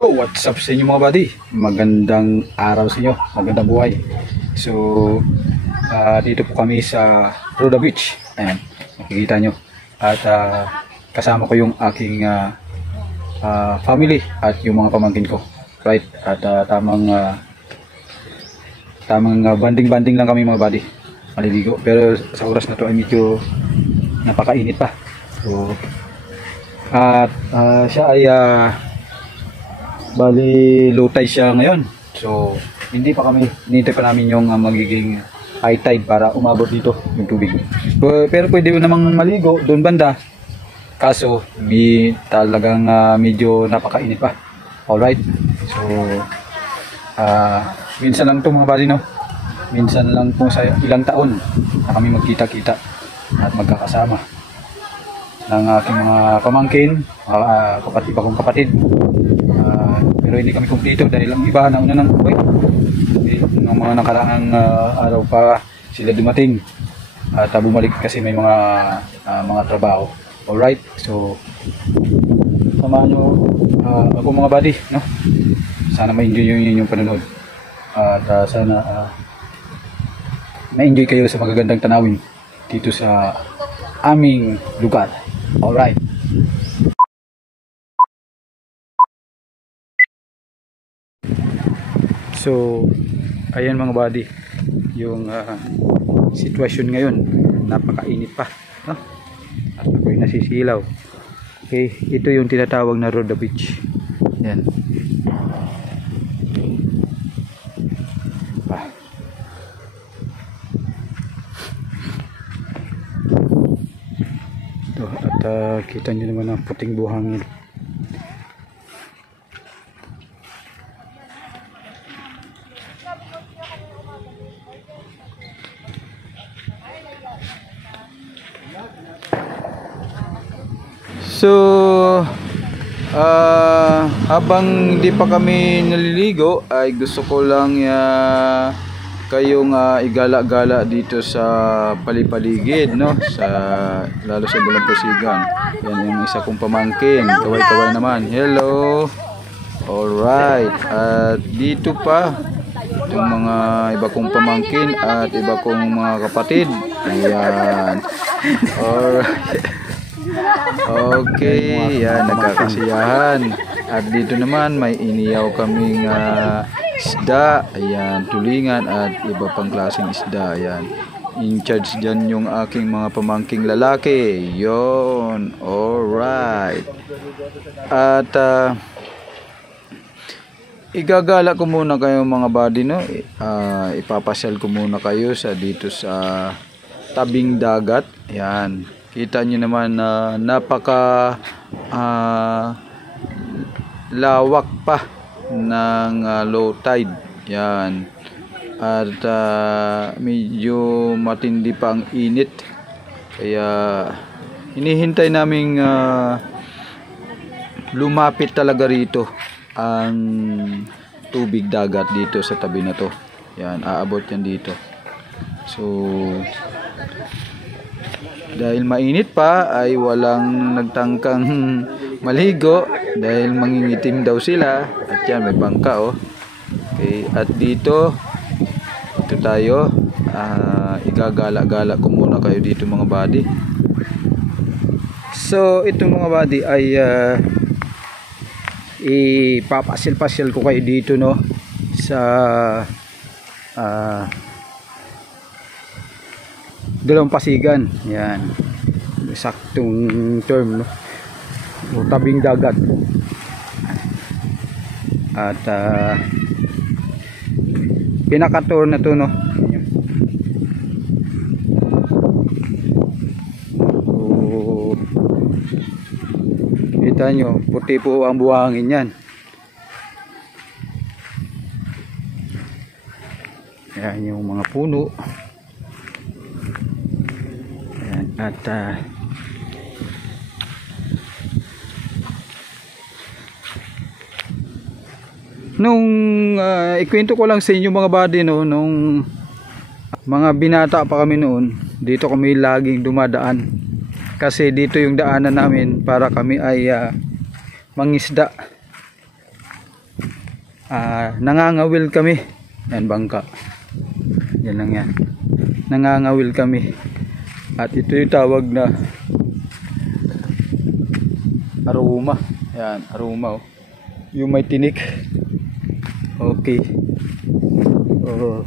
Oh, what's up sa inyo mga buddy? Magandang araw sa inyo, magandang buhay. So, dito po kami sa Roda Beach. Ayan, makikita nyo. At kasama ko yung aking family at yung mga pamangkin ko. Right? At tamang banding-banding lang kami mga buddy. Maliligo. Pero sa oras na to ay medyo napakainit pa. So, at siya ay bali low tide siya ngayon. So hindi pa kami, hinihintay pa namin yung magiging high tide para umabot dito yung tubig. Pero pwede namang maligo doon banda. Kaso talagang medyo napakainit pa. Alright. So minsan lang to mga buddy, no? Minsan lang po sa ilang taon na kami magkita-kita at magkakasama ng aking mga pamangkin, iba kong kapatid. Pero hindi kami kumpleto dahil ang iba nauna ng uwi. Nung mga nakaraang araw pa sila dumating at bumalik kasi may mga trabaho. Alright, so samahan nyo ako mga buddy, no? Sana ma-enjoy yung panonood at sana ma-enjoy kayo sa magagandang tanawin dito sa aming lugar. Alright. So, ayan mga buddy, yung sitwasyon ngayon, napakainit pa, no? At ako'y nasisilaw. Okay, ito yung tinatawag na Roda Beach. Yan. Ito, at kita nyo naman ang puting buhangin. So, habang hindi pa kami naliligo ay gusto ko lang kayong igala-gala dito sa palipaligid, no? Lalo sa Dalampasigan. Yan yung isa kong pamangkin. Kaway-kaway naman. Hello. Alright. At dito pa itong mga iba kong pamangkin at iba kong mga kapatid. Ayan. Alright. Okay, yan, nagkakasiyahan. At dito naman may iniyaw kaming isda, ayan, tulingan at iba pang klaseng isda, ayan. In charge dyan yung aking mga pamangking lalaki. Yon, alright. At igagala ko muna kayo mga buddy, no? Ipapasyal ko muna kayo dito sa tabing dagat. Ayan. Kita nyo naman na napaka lawak pa ng low tide. Yan. At medyo matindi pa ang init. Kaya hinihintay naming lumapit talaga rito ang tubig dagat dito sa tabi na to. Yan, aabot yan dito. So dahil mainit pa ay walang nagtangkang maligo dahil mangingitim daw sila. At yan, may bangka, oh. Okay, at dito tayo, igagala-gala ko muna kayo dito mga buddy. So itong mga buddy ay ipapasyal-pasyal ko kayo dito, no, sa Dalampasigan. Yan, saktong term, no? O tabing dagat. At pinaka-tour na to, no? O, kita nyo, puti po ang buhangin yan. Yan yung mga puno. At nung ikwento ko lang sa inyo mga buddy, no, nung mga binata pa kami noon, dito kami laging dumadaan kasi dito yung daanan namin para kami ay mangisda. nangangawil kami. Yan, bangka. Yan lang yan. Nangangawil kami. At ito yung tawag na aroma. Yan, aroma oh. Yung may tinik. Okay. Oh.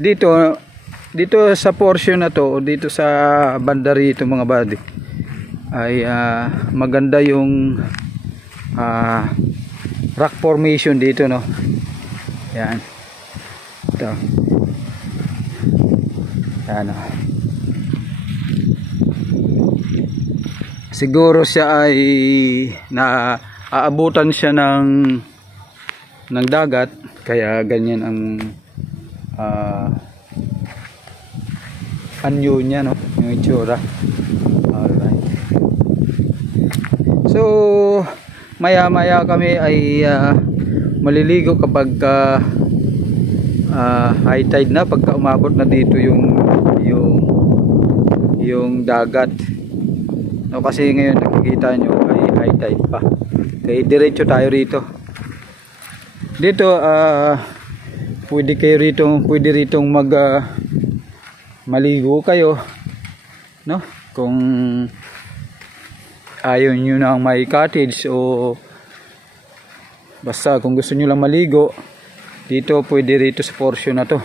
Dito sa portion na to, o dito sa banda rito mga buddy, ay maganda yung rock formation dito, no. Yan. Ito. Yan. Siguro siya ay aabutan siya ng dagat, kaya ganyan ang anyo niya, no, yung itsura. Alright. So maya maya kami ay maliligo kapag high tide na, pagka umabot na dito yung dagat, no, kasi ngayon nakikita nyo ay high tide pa, kaya diretso tayo rito. Dito pwede ritong maligo kayo, no, kung ayaw nyo na may cottage, o basta kung gusto nyo lang maligo dito, pwede rito sa portion na to.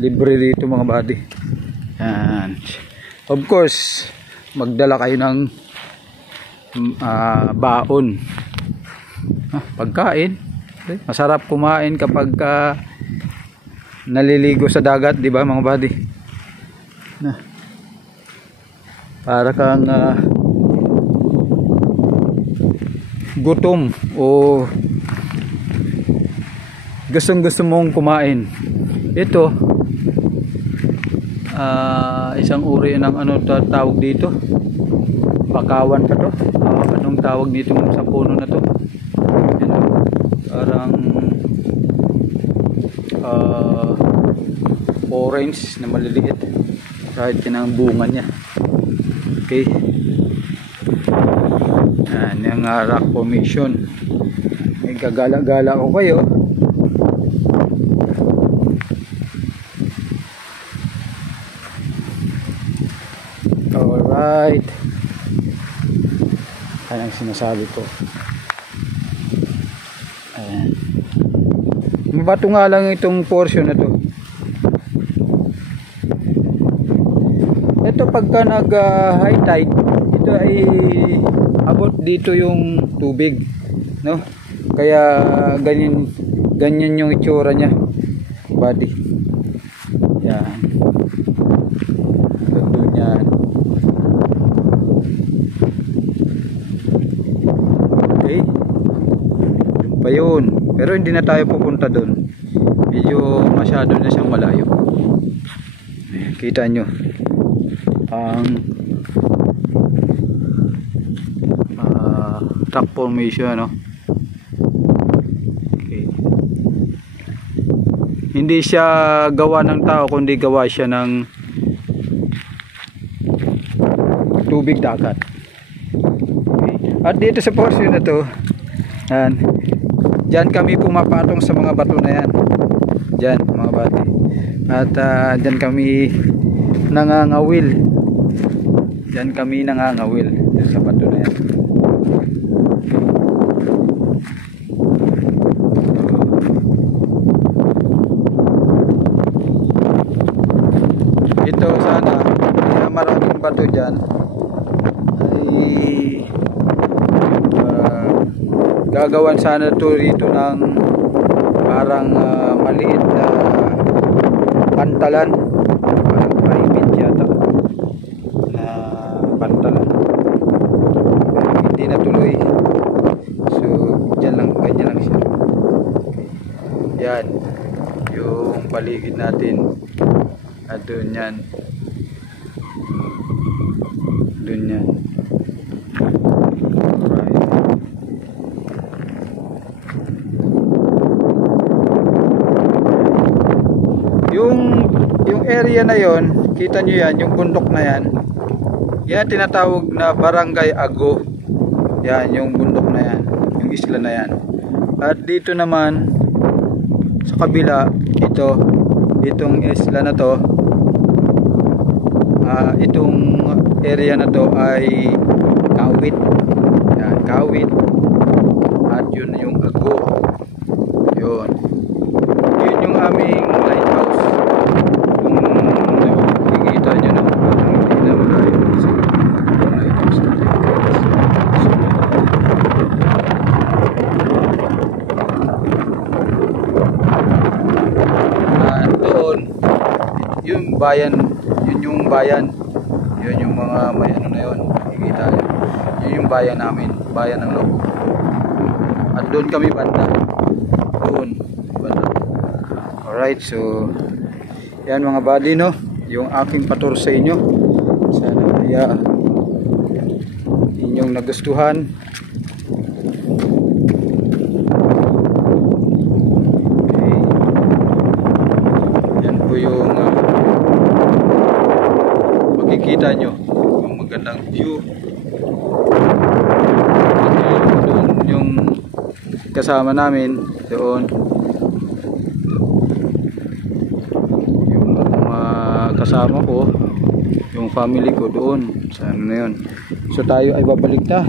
Libre rito mga buddy. Yan. Of course, magdala kayo ng baon, pagkain. Masarap kumain kapag naliligo sa dagat, di ba mga buddy? Para kang gutom o gustong-gusto mong kumain. Ito isang uri ng tawag dito, bakawan pa to. Anong tawag dito sa puno na to? Parang orange na maliliit, kahit yun ang bunga niya. Okay, yan yung rock formation. Gagala-gala ko kayo. Alright, yan ang sinasabi ko. Ayan, mabato nga lang itong portion na to. Ito pagka nag high tide, ito ay abot dito yung tubig, no, kaya ganyan yung itsura niya, buddy. Yan, ganda yan. Okay, pa yun, pero hindi na tayo pupunta doon, medyo masyado na siyang malayo. Kita nyo ang rock formation, no? Okay. Hindi siya gawa ng tao, kundi gawa siya ng tubig dagat. Okay. At dito sa portion na to, yan, dyan kami pumapatong sa mga bato na yan, dyan mga bati. At dyan kami nangangawil. Diyan kami nangangawil sa bato na yan. Ito sana, maraming bato dyan ay gagawan sana to rito ng parang maliit na pantalan, parang private yata na pantalan, hindi natuloy. So ganyan lang siya. Yan yung paligid natin, at doon yan, right. Yung area na yon, kita nyo yan, yung bundok na yan, yan tinatawag na Barangay Ago. Yan yung bundok na yan. yung isla na yan. At dito naman sa kabila, itong isla na to, itong area na to ay Kawit. Yan, Kawit. At yun yung Ago. Yun yung aming lighthouse. Kung nakikita nyo na, parang hindi na malayo kasi yung lighthouse natin. Doon yung bayan, yung mga may ano na yun, nakikita nyo, yun yung bayan namin, bayan ng Lobo. At doon kami banda. Alright, so yan mga buddy, no, yung aking patur sa inyo. Sana kaya inyong nagustuhan. Okay. Yan po yung makikita nyo, yung magandang view. Doon yung kasama namin doon, yung mga kasama ko, yung family ko doon sa ano na yun. So tayo ay babalik na